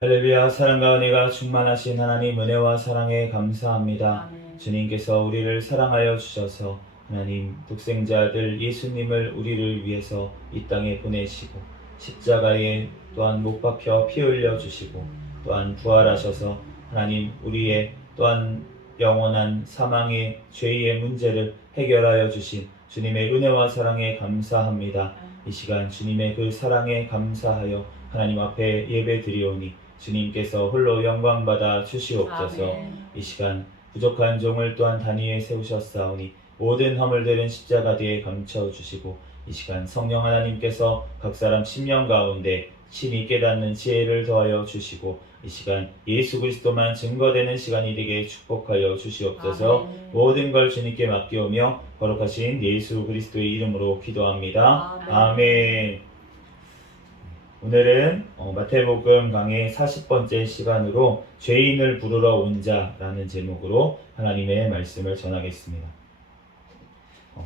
할렐루야. 사랑과 은혜가 충만하신 하나님, 은혜와 사랑에 감사합니다. 아멘. 주님께서 우리를 사랑하여 주셔서 하나님 독생자 아들 예수님을 우리를 위해서 이 땅에 보내시고 십자가에 또한 못 박혀 피 흘려 주시고 또한 부활하셔서 하나님 우리의 또한 영원한 사망의 죄의 문제를 해결하여 주신 주님의 은혜와 사랑에 감사합니다. 이 시간 주님의 그 사랑에 감사하여 하나님 앞에 예배 드리오니 주님께서 홀로 영광받아 주시옵소서. 아멘. 이 시간 부족한 종을 또한 단위에 세우셨사오니 모든 허물들은 십자가 뒤에 감춰주시고 이 시간 성령 하나님께서 각 사람 심령 가운데 심히 깨닫는 지혜를 더하여 주시고 이 시간 예수 그리스도만 증거되는 시간이 되게 축복하여 주시옵소서. 아멘. 모든 걸 주님께 맡기오며 거룩하신 예수 그리스도의 이름으로 기도합니다. 아멘. 아멘. 오늘은 마태복음 강의 40번째 시간으로 죄인을 부르러 온 자라는 제목으로 하나님의 말씀을 전하겠습니다.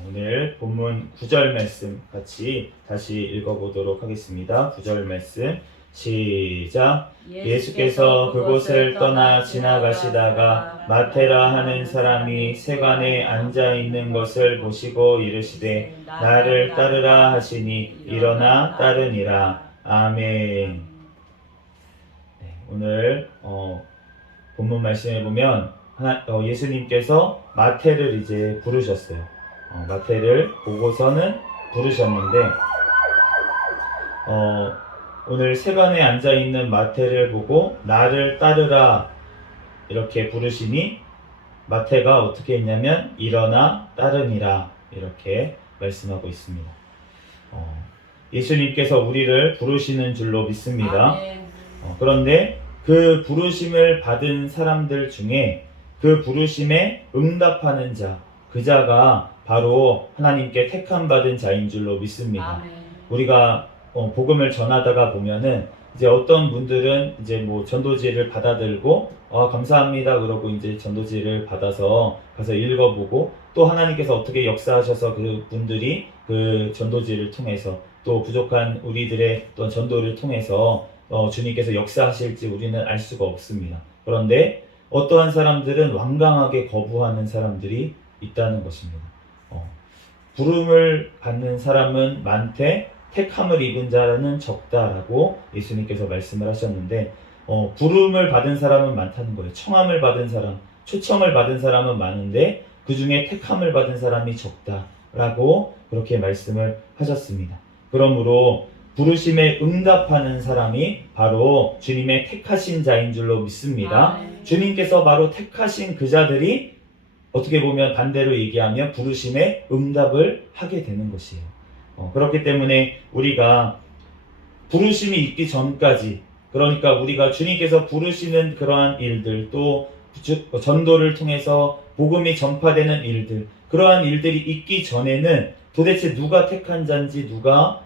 오늘 본문 9절 말씀 같이 다시 읽어보도록 하겠습니다. 9절 말씀 시작. 예수께서 그곳을 떠나 지나가시다가 마테라 하는 사람이 세관에 앉아 있는 것을 보시고 이르시되 나를 따르라 하시니 일어나 따르니라. 아멘. 네, 오늘 본문 말씀에 보면 예수님께서 마태를 이제 부르셨어요. 마태를 보고서는 부르셨는데 오늘 세관에 앉아 있는 마태를 보고 나를 따르라 이렇게 부르시니 마태가 어떻게 했냐면 일어나 따르니라 이렇게 말씀하고 있습니다. 예수님께서 우리를 부르시는 줄로 믿습니다. 그런데 그 부르심을 받은 사람들 중에 그 부르심에 응답하는 자, 그 자가 바로 하나님께 택함 받은 자인 줄로 믿습니다. 아멘. 우리가 복음을 전하다가 보면은 이제 어떤 분들은 이제 뭐 전도지를 받아들고 감사합니다 그러고 이제 전도지를 받아서 가서 읽어보고 또 하나님께서 어떻게 역사하셔서 그 분들이 그 전도지를 통해서 또 부족한 우리들의 또 전도를 통해서 주님께서 역사하실지 우리는 알 수가 없습니다. 그런데 어떠한 사람들은 완강하게 거부하는 사람들이 있다는 것입니다. 부름을 받는 사람은 많되 택함을 입은 자는 적다라고 예수님께서 말씀을 하셨는데 부름을 받은 사람은 많다는 거예요. 청함을 받은 사람, 초청을 받은 사람은 많은데 그 중에 택함을 받은 사람이 적다라고 그렇게 말씀을 하셨습니다. 그러므로 부르심에 응답하는 사람이 바로 주님의 택하신 자인 줄로 믿습니다. 주님께서 바로 택하신 그 자들이 어떻게 보면 반대로 얘기하면 부르심에 응답을 하게 되는 것이에요. 그렇기 때문에 우리가 부르심이 있기 전까지, 그러니까 우리가 주님께서 부르시는 그러한 일들, 또 전도를 통해서 복음이 전파되는 일들, 그러한 일들이 있기 전에는 도대체 누가 택한 자인지 누가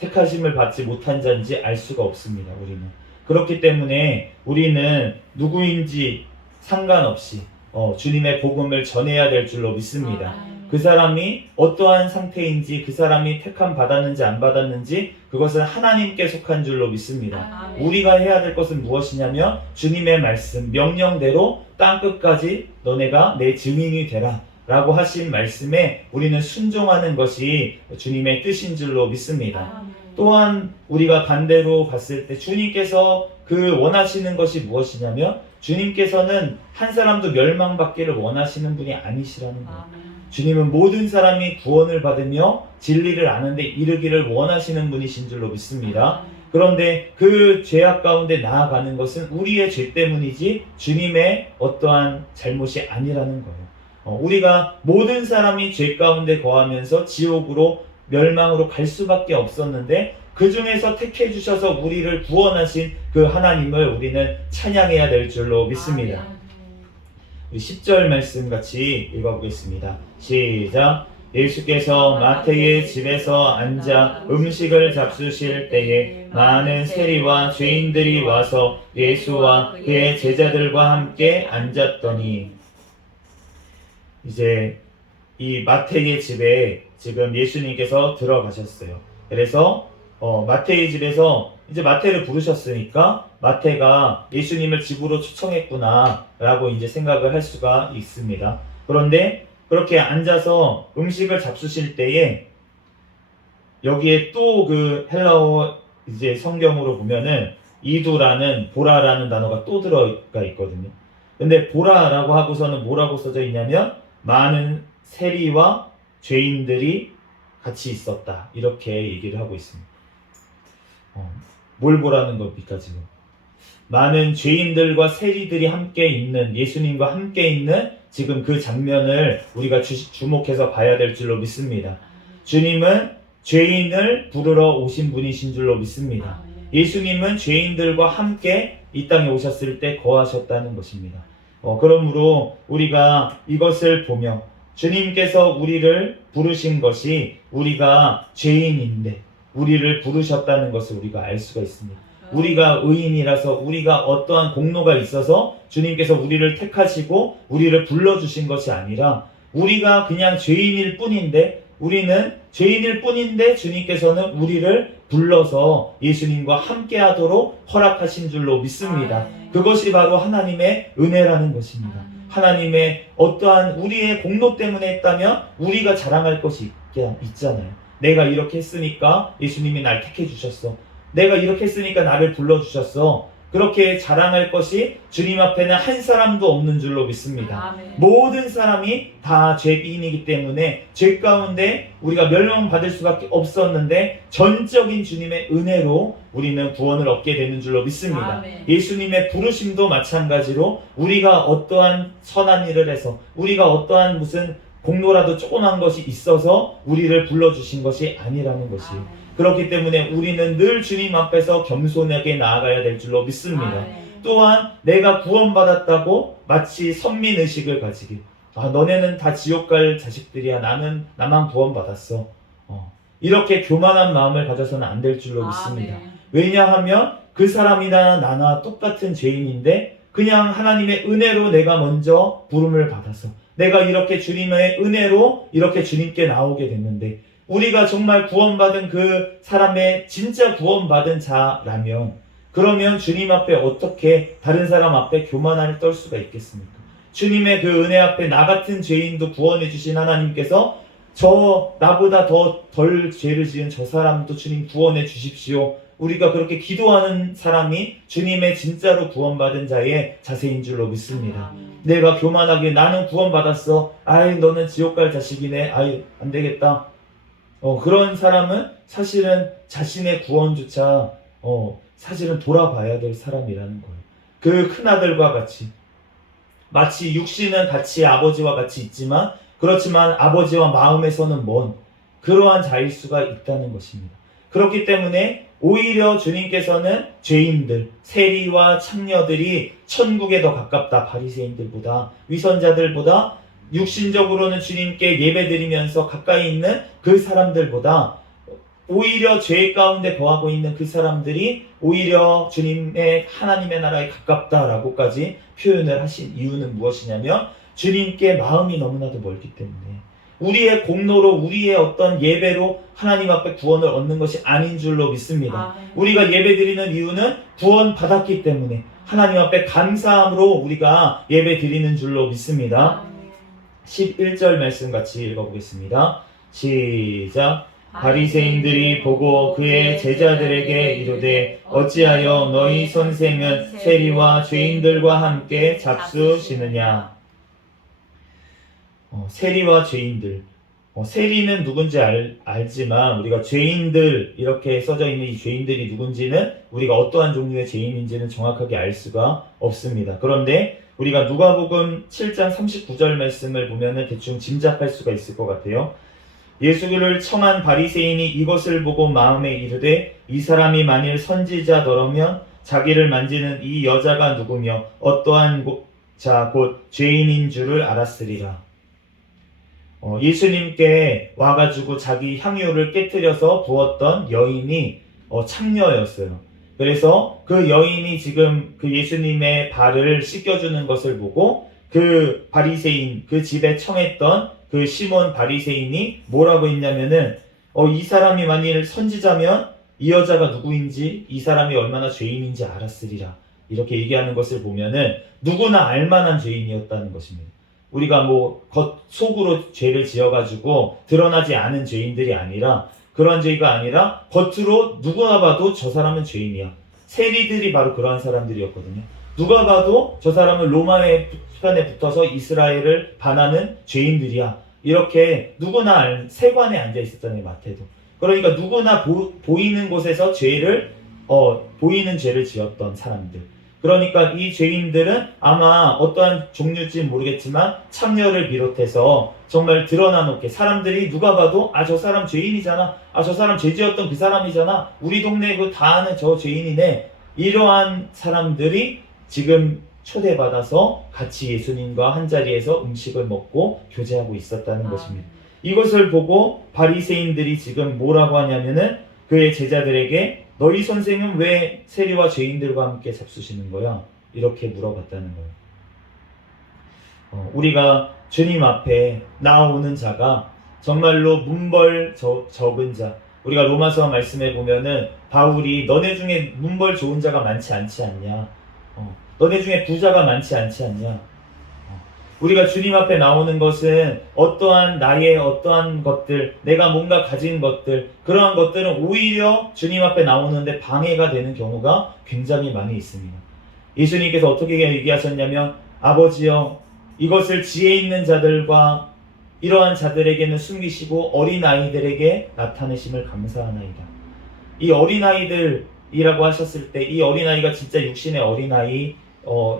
택하심을 받지 못한 자인지 알 수가 없습니다. 우리는 그렇기 때문에 우리는 누구인지 상관없이 주님의 복음을 전해야 될 줄로 믿습니다. 그 사람이 어떠한 상태인지, 그 사람이 택함 받았는지 안 받았는지 그것은 하나님께 속한 줄로 믿습니다. 우리가 해야 될 것은 무엇이냐면 주님의 말씀, 명령대로 땅끝까지 너네가 내 증인이 되라 라고 하신 말씀에 우리는 순종하는 것이 주님의 뜻인 줄로 믿습니다. 또한 우리가 반대로 봤을 때 주님께서 그 원하시는 것이 무엇이냐면 주님께서는 한 사람도 멸망받기를 원하시는 분이 아니시라는 거예요. 주님은 모든 사람이 구원을 받으며 진리를 아는데 이르기를 원하시는 분이신 줄로 믿습니다. 그런데 그 죄악 가운데 나아가는 것은 우리의 죄 때문이지 주님의 어떠한 잘못이 아니라는 거예요. 우리가 모든 사람이 죄 가운데 거하면서 지옥으로 멸망으로 갈 수밖에 없었는데 그 중에서 택해 주셔서 우리를 구원하신 그 하나님을 우리는 찬양해야 될 줄로 믿습니다. 우리 10절 말씀 같이 읽어보겠습니다. 시작. 예수께서 마태의 집에서 앉아 음식을 잡수실 때에 많은 세리와 죄인들이 와서 예수와 그의 제자들과 함께 앉았더니, 이제 이 마태의 집에 지금 예수님께서 들어가셨어요. 그래서 마태의 집에서 이제 마태를 부르셨으니까 마태가 예수님을 집으로 초청했구나 라고 이제 생각을 할 수가 있습니다. 그런데 그렇게 앉아서 음식을 잡수실 때에 여기에 또 그 헬라어 이제 성경으로 보면은 이두라는 보라라는 단어가 또 들어가 있거든요. 근데 보라라고 하고서는 뭐라고 써져 있냐면 많은 세리와 죄인들이 같이 있었다 이렇게 얘기를 하고 있습니다. 뭘 보라는 겁니까 지금? 많은 죄인들과 세리들이 함께 있는, 예수님과 함께 있는 지금 그 장면을 우리가 주목해서 봐야 될 줄로 믿습니다. 주님은 죄인을 부르러 오신 분이신 줄로 믿습니다. 예수님은 죄인들과 함께 이 땅에 오셨을 때 거하셨다는 것입니다. 그러므로 우리가 이것을 보며 주님께서 우리를 부르신 것이 우리가 죄인인데 우리를 부르셨다는 것을 우리가 알 수가 있습니다. 우리가 의인이라서, 우리가 어떠한 공로가 있어서 주님께서 우리를 택하시고 우리를 불러주신 것이 아니라 우리가 그냥 죄인일 뿐인데, 우리는 죄인일 뿐인데 주님께서는 우리를 불러서 예수님과 함께 하도록 허락하신 줄로 믿습니다. 그것이 바로 하나님의 은혜라는 것입니다. 하나님의 어떠한 우리의 공로 때문에 했다면 우리가 자랑할 것이 있잖아요. 내가 이렇게 했으니까 예수님이 날 택해 주셨어. 내가 이렇게 했으니까 나를 불러주셨어. 그렇게 자랑할 것이 주님 앞에는 한 사람도 없는 줄로 믿습니다. 모든 사람이 다 죄인이기 때문에 죄 가운데 우리가 멸망받을 수밖에 없었는데 전적인 주님의 은혜로 우리는 구원을 얻게 되는 줄로 믿습니다. 예수님의 부르심도 마찬가지로 우리가 어떠한 선한 일을 해서, 우리가 어떠한 무슨 공로라도 조그만 것이 있어서 우리를 불러주신 것이 아니라는 것이에요. 그렇기 때문에 우리는 늘 주님 앞에서 겸손하게 나아가야 될 줄로 믿습니다. 또한 내가 구원받았다고 마치 선민의식을 가지기, 너네는 다 지옥 갈 자식들이야, 나만 구원받았어, 이렇게 교만한 마음을 가져서는 안 될 줄로 믿습니다. 왜냐하면 그 사람이나 나나 똑같은 죄인인데 그냥 하나님의 은혜로 내가 먼저 부름을 받아서 내가 이렇게 주님의 은혜로 이렇게 주님께 나오게 됐는데, 우리가 정말 구원받은 그 사람의 진짜 구원받은 자라면 그러면 주님 앞에 어떻게 다른 사람 앞에 교만을 떨 수가 있겠습니까? 주님의 그 은혜 앞에 나 같은 죄인도 구원해 주신 하나님께서 나보다 덜 죄를 지은 저 사람도 주님 구원해 주십시오. 우리가 그렇게 기도하는 사람이 주님의 진짜로 구원받은 자의 자세인 줄로 믿습니다. 내가 교만하게 나는 구원받았어, 너는 지옥 갈 자식이네, 안 되겠다, 그런 사람은 사실은 자신의 구원조차 사실은 돌아봐야 될 사람이라는 거예요. 그 큰아들과 같이 마치 육신은 같이 아버지와 같이 있지만 그렇지만 아버지와 마음에서는 먼 그러한 자일 수가 있다는 것입니다. 그렇기 때문에 오히려 주님께서는 죄인들, 세리와 창녀들이 천국에 더 가깝다, 바리새인들보다, 위선자들보다, 육신적으로는 주님께 예배드리면서 가까이 있는 그 사람들보다 오히려 죄 가운데 거하고 있는 그 사람들이 오히려 주님의 하나님의 나라에 가깝다라고까지 표현을 하신 이유는 무엇이냐면 주님께 마음이 너무나도 멀기 때문에, 우리의 공로로 우리의 어떤 예배로 하나님 앞에 구원을 얻는 것이 아닌 줄로 믿습니다. 우리가 예배드리는 이유는 구원 받았기 때문에 하나님 앞에 감사함으로 우리가 예배드리는 줄로 믿습니다. 11절 말씀 같이 읽어보겠습니다. 시작. 바리새인들이 보고 그의 제자들에게 이르되 어찌하여 너희 선생은 세리와 죄인들과 함께 잡수시느냐. 세리와 죄인들, 세리는 누군지 알지만 우리가 죄인들 이렇게 써져 있는 이 죄인들이 누군지는, 우리가 어떠한 종류의 죄인인지는 정확하게 알 수가 없습니다. 그런데 우리가 누가복음 7장 39절 말씀을 보면은 대충 짐작할 수가 있을 것 같아요. 예수를 청한 바리새인이 이것을 보고 마음에 이르되 이 사람이 만일 선지자더러면 자기를 만지는 이 여자가 누구며 어떠한 자 곧 죄인인 줄을 알았으리라. 예수님께 와가지고 자기 향유를 깨뜨려서 부었던 여인이 창녀였어요. 그래서 그 여인이 지금 그 예수님의 발을 씻겨주는 것을 보고 그 바리새인, 그 집에 청했던 그 시몬 바리새인이 뭐라고 했냐면은 이 사람이 만일 선지자면 이 여자가 누구인지 이 사람이 얼마나 죄인인지 알았으리라. 이렇게 얘기하는 것을 보면은 누구나 알만한 죄인이었다는 것입니다. 우리가 뭐 속으로 죄를 지어가지고 드러나지 않은 죄인들이 아니라 그런 죄가 아니라 겉으로 누구나 봐도 저 사람은 죄인이야. 세리들이 바로 그러한 사람들이었거든요. 누가 봐도 저 사람은 로마의 편에 붙어서 이스라엘을 반하는 죄인들이야. 이렇게 누구나 세관에 앉아 있었잖아요, 마태도. 그러니까 누구나 보이는 곳에서 보이는 죄를 지었던 사람들. 그러니까 이 죄인들은 아마 어떠한 종류인지 모르겠지만 참여를 비롯해서 정말 드러나놓게 사람들이 누가 봐도 저 사람 죄인이잖아. 저 사람 죄 지었던 그 사람이잖아. 우리 동네 그 다 아는 저 죄인이네. 이러한 사람들이 지금 초대받아서 같이 예수님과 한자리에서 음식을 먹고 교제하고 있었다는 것입니다. 이것을 보고 바리새인들이 지금 뭐라고 하냐면은 그의 제자들에게 너희 선생은 왜 세리와 죄인들과 함께 잡수시는 거야? 이렇게 물어봤다는 거예요. 우리가 주님 앞에 나오는 자가 정말로 문벌 적은 자, 우리가 로마서 말씀에 보면은 바울이 너네 중에 문벌 좋은 자가 많지 않지 않냐? 너네 중에 부자가 많지 않지 않냐? 우리가 주님 앞에 나오는 것은 나의 어떠한 것들, 내가 뭔가 가진 것들, 그러한 것들은 오히려 주님 앞에 나오는데 방해가 되는 경우가 굉장히 많이 있습니다. 예수님께서 어떻게 얘기하셨냐면 아버지여 이것을 지혜 있는 자들과 이러한 자들에게는 숨기시고 어린아이들에게 나타내심을 감사하나이다. 이 어린아이들이라고 하셨을 때 이 어린아이가 진짜 육신의 어린아이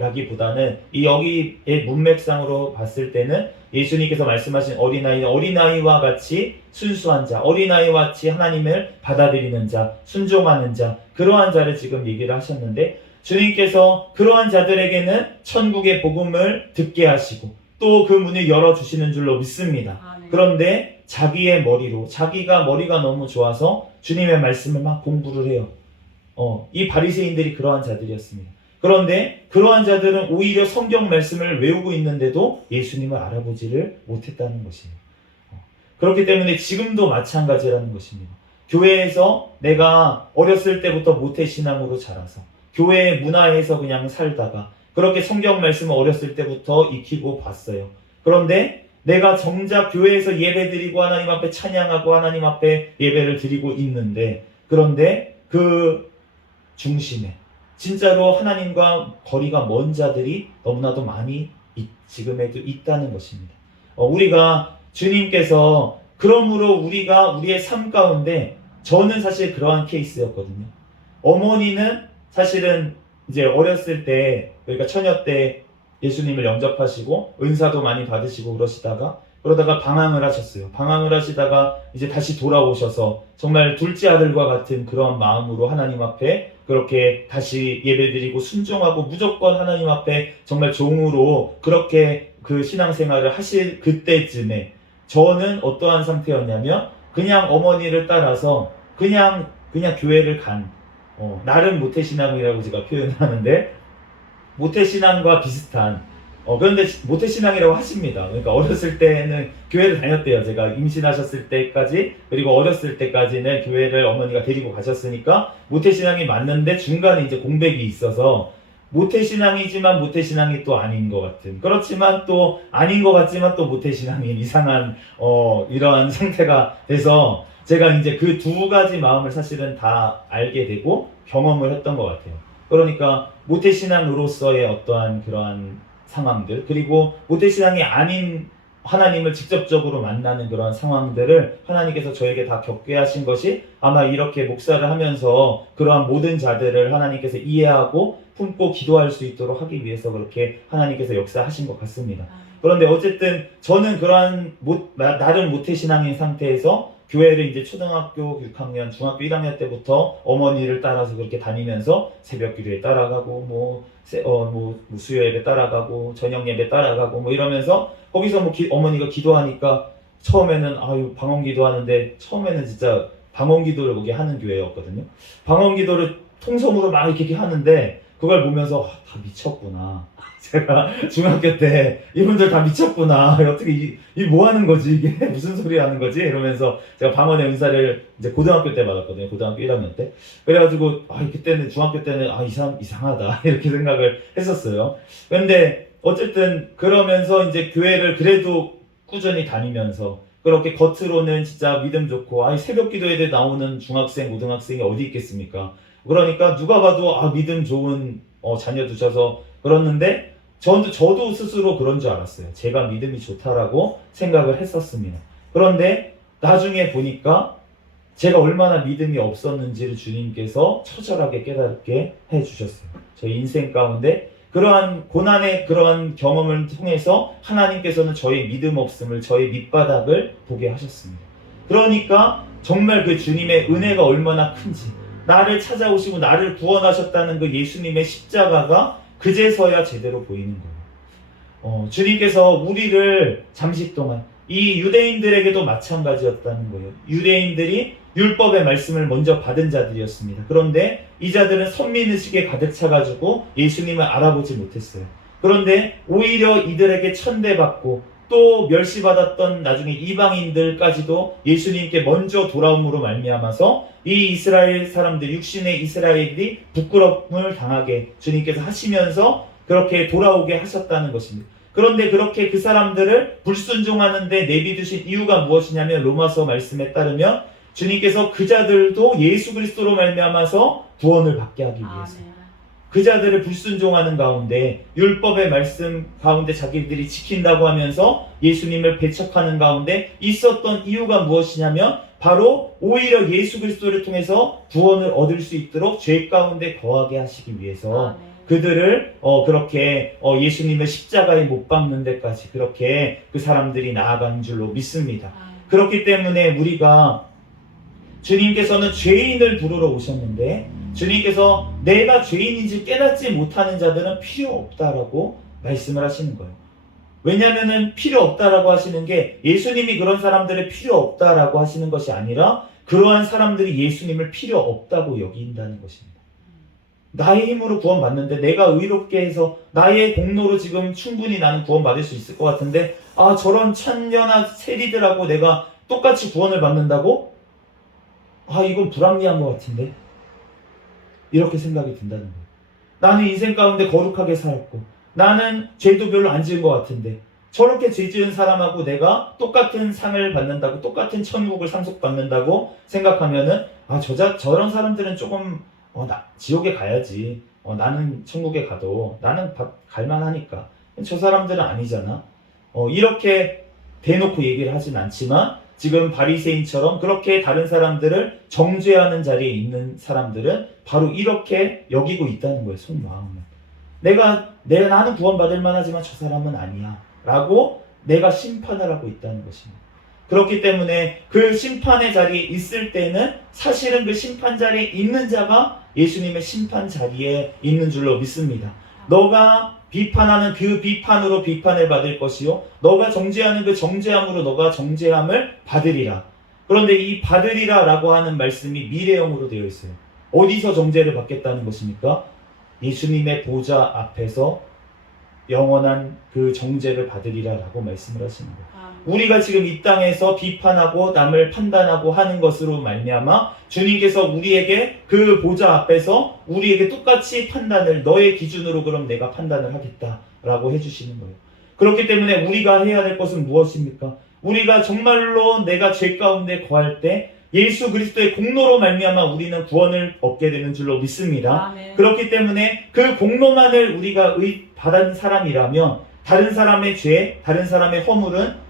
라기보다는 이 여기의 문맥상으로 봤을 때는 예수님께서 말씀하신 어린아이와 같이 순수한 자, 어린아이와 같이 하나님을 받아들이는 자, 순종하는 자, 그러한 자를 지금 얘기를 하셨는데 주님께서 그러한 자들에게는 천국의 복음을 듣게 하시고 또 그 문을 열어주시는 줄로 믿습니다. 그런데 자기가 머리가 너무 좋아서 주님의 말씀을 막 공부를 해요. 이 바리새인들이 그러한 자들이었습니다. 그런데 그러한 자들은 오히려 성경 말씀을 외우고 있는데도 예수님을 알아보지를 못했다는 것이에요. 그렇기 때문에 지금도 마찬가지라는 것입니다. 교회에서 내가 어렸을 때부터 모태신앙으로 자라서 교회 문화에서 그냥 살다가 그렇게 성경 말씀을 어렸을 때부터 익히고 봤어요. 그런데 내가 정작 교회에서 예배드리고 하나님 앞에 찬양하고 하나님 앞에 예배를 드리고 있는데 그런데 그 중심에 진짜로 하나님과 거리가 먼 자들이 너무나도 많이 지금에도 있다는 것입니다. 우리가 주님께서 그러므로 우리가 우리의 삶 가운데 저는 사실 그러한 케이스였거든요. 어머니는 사실은 이제 어렸을 때 그러니까 처녀 때 예수님을 영접하시고 은사도 많이 받으시고 그러다가 방황을 하셨어요. 방황을 하시다가 이제 다시 돌아오셔서 정말 둘째 아들과 같은 그런 마음으로 하나님 앞에 그렇게 다시 예배드리고 순종하고 무조건 하나님 앞에 정말 종으로 그렇게 그 신앙생활을 하실 그때쯤에 저는 어떠한 상태였냐면 그냥 어머니를 따라서 그냥 교회를 나름 모태신앙이라고 제가 표현하는데 모태신앙과 비슷한 그런데 모태신앙이라고 하십니다. 그러니까 어렸을 때는 교회를 다녔대요. 제가 임신하셨을 때까지 그리고 어렸을 때까지는 교회를 어머니가 데리고 가셨으니까 모태신앙이 맞는데 중간에 이제 공백이 있어서 모태신앙이지만 모태신앙이 또 아닌 것 같은 그렇지만 또 아닌 것 같지만 또 모태신앙인 이상한 이러한 상태가 돼서 제가 이제 그 두 가지 마음을 사실은 다 알게 되고 경험을 했던 것 같아요. 그러니까 모태신앙으로서의 어떠한 그러한 상황들 그리고 모태신앙이 아닌 하나님을 직접적으로 만나는 그런 상황들을 하나님께서 저에게 다 겪게 하신 것이 아마 이렇게 목사를 하면서 그러한 모든 자들을 하나님께서 이해하고 품고 기도할 수 있도록 하기 위해서 그렇게 하나님께서 역사하신 것 같습니다. 그런데 어쨌든 저는 그러한 나름 모태신앙인 상태에서 교회를 이제 초등학교 6학년, 중학교 1학년 때부터 어머니를 따라서 그렇게 다니면서 새벽 기도에 따라가고 수요 예배 따라가고 저녁 예배 따라가고 이러면서 거기서 어머니가 기도하니까 처음에는 방언 기도하는데 처음에는 진짜 방언 기도를 하는 교회였거든요. 방언 기도를 통성으로 막 이렇게 하는데 그걸 보면서 다 미쳤구나. 제가 중학교 때 이분들 다 미쳤구나. 어떻게 뭐 하는 거지 이게 무슨 소리 하는 거지 이러면서 제가 방언의 은사를 이제 고등학교 때 받았거든요. 고등학교 1학년 때. 그래가지고 그때는 중학교 때는 이 사람 이상하다 이렇게 생각을 했었어요. 근데 어쨌든 그러면서 이제 교회를 그래도 꾸준히 다니면서 그렇게 겉으로는 진짜 믿음 좋고 새벽 기도 애들 나오는 중학생 고등학생이 어디 있겠습니까? 그러니까 누가 봐도 믿음 좋은 자녀 두셔서 그렇는데 저도 스스로 그런 줄 알았어요. 제가 믿음이 좋다라고 생각을 했었습니다. 그런데 나중에 보니까 제가 얼마나 믿음이 없었는지를 주님께서 처절하게 깨닫게 해주셨어요. 저 인생 가운데 그러한 고난의 그러한 경험을 통해서 하나님께서는 저의 믿음 없음을, 저의 밑바닥을 보게 하셨습니다. 그러니까 정말 그 주님의 은혜가 얼마나 큰지, 나를 찾아오시고 나를 구원하셨다는 그 예수님의 십자가가 그제서야 제대로 보이는 거예요. 주님께서 우리를 잠시 동안 이 유대인들에게도 마찬가지였다는 거예요. 유대인들이 율법의 말씀을 먼저 받은 자들이었습니다. 그런데 이 자들은 선민의식에 가득 차가지고 예수님을 알아보지 못했어요. 그런데 오히려 이들에게 천대받고 또 멸시받았던 나중에 이방인들까지도 예수님께 먼저 돌아옴으로 말미암아서 이 이스라엘 사람들, 육신의 이스라엘이 부끄러움을 당하게 주님께서 하시면서 그렇게 돌아오게 하셨다는 것입니다. 그런데 그렇게 그 사람들을 불순종하는데 내비두신 이유가 무엇이냐면 로마서 말씀에 따르면 주님께서 그 자들도 예수 그리스도로 말미암아서 구원을 받게 하기 위해서 그 자들을 불순종하는 가운데 율법의 말씀 가운데 자기들이 지킨다고 하면서 예수님을 배척하는 가운데 있었던 이유가 무엇이냐면 바로 오히려 예수 그리스도를 통해서 구원을 얻을 수 있도록 죄 가운데 거하게 하시기 위해서 그들을 그렇게 예수님의 십자가에 못 박는 데까지 그렇게 그 사람들이 나아간 줄로 믿습니다. 그렇기 때문에 우리가 주님께서는 죄인을 부르러 오셨는데 주님께서 내가 죄인인지 깨닫지 못하는 자들은 필요 없다라고 말씀을 하시는 거예요. 왜냐하면 필요 없다라고 하시는 게 예수님이 그런 사람들을 필요 없다라고 하시는 것이 아니라 그러한 사람들이 예수님을 필요 없다고 여긴다는 것입니다. 나의 힘으로 구원받는데 내가 의롭게 해서 나의 공로로 지금 충분히 나는 구원받을 수 있을 것 같은데 저런 천년아 세리들하고 내가 똑같이 구원을 받는다고? 이건 불합리한 것 같은데? 이렇게 생각이 든다는 거예요. 나는 인생 가운데 거룩하게 살았고 나는 죄도 별로 안 지은 것 같은데 저렇게 죄 지은 사람하고 내가 똑같은 상을 받는다고 똑같은 천국을 상속받는다고 생각하면은 저런 사람들은 조금 지옥에 가야지. 나는 천국에 가도 나는 갈만하니까. 저 사람들은 아니잖아. 이렇게 대놓고 얘기를 하진 않지만 지금 바리새인처럼 그렇게 다른 사람들을 정죄하는 자리에 있는 사람들은 바로 이렇게 여기고 있다는 거예요. 속마음은. 나는 구원받을 만하지만 저 사람은 아니야 라고 내가 심판을 하고 있다는 것입니다. 그렇기 때문에 그 심판의 자리에 있을 때는 사실은 그 심판 자리에 있는 자가 예수님의 심판 자리에 있는 줄로 믿습니다. 너가 비판하는 그 비판으로 비판을 받을 것이요 너가 정죄하는 그 정죄함으로 너가 정죄함을 받으리라. 그런데 이 받으리라 라고 하는 말씀이 미래형으로 되어 있어요. 어디서 정죄를 받겠다는 것입니까? 예수님의 보좌 앞에서 영원한 그 정죄를 받으리라 라고 말씀을 하시는 거예요. 우리가 지금 이 땅에서 비판하고 남을 판단하고 하는 것으로 말미암아 주님께서 우리에게 그 보좌 앞에서 우리에게 똑같이 판단을 너의 기준으로 그럼 내가 판단을 하겠다라고 해주시는 거예요. 그렇기 때문에 우리가 해야 될 것은 무엇입니까? 우리가 정말로 내가 죄 가운데 거할 때 예수 그리스도의 공로로 말미암아 우리는 구원을 얻게 되는 줄로 믿습니다. 그렇기 때문에 그 공로만을 우리가 받은 사람이라면 다른 사람의 죄, 다른 사람의 허물은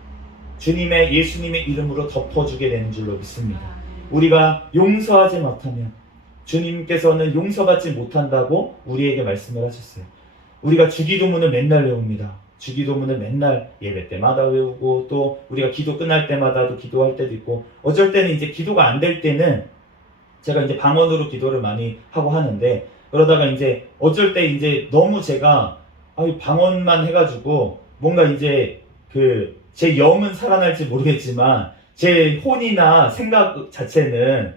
주님의 예수님의 이름으로 덮어주게 되는 줄로 믿습니다. 우리가 용서하지 못하면 주님께서는 용서받지 못한다고 우리에게 말씀을 하셨어요. 우리가 주기도문을 맨날 외웁니다. 주기도문을 맨날 예배 때마다 외우고 또 우리가 기도 끝날 때마다도 기도할 때도 있고 어쩔 때는 이제 기도가 안 될 때는 제가 이제 방언으로 기도를 많이 하고 하는데 그러다가 이제 어쩔 때 이제 너무 제가 방언만 해가지고 뭔가 이제 제 영은 살아날지 모르겠지만 제 혼이나 생각 자체는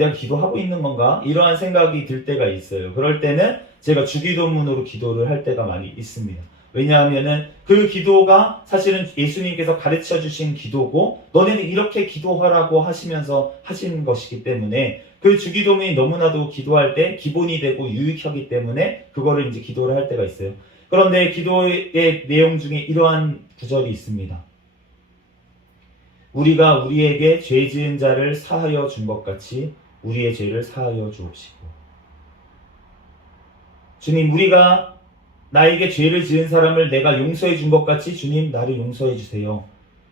내가 기도하고 있는 건가? 이러한 생각이 들 때가 있어요. 그럴 때는 제가 주기도문으로 기도를 할 때가 많이 있습니다. 왜냐하면은 그 기도가 사실은 예수님께서 가르쳐 주신 기도고 너네는 이렇게 기도하라고 하시면서 하신 것이기 때문에 그 주기도문이 너무나도 기도할 때 기본이 되고 유익하기 때문에 그거를 이제 기도를 할 때가 있어요. 그런데 기도의 내용 중에 이러한 구절이 있습니다. 우리가 우리에게 죄 지은 자를 사하여 준 것 같이 우리의 죄를 사하여 주옵시고. 주님, 우리가 나에게 죄를 지은 사람을 내가 용서해 준 것 같이 주님 나를 용서해 주세요.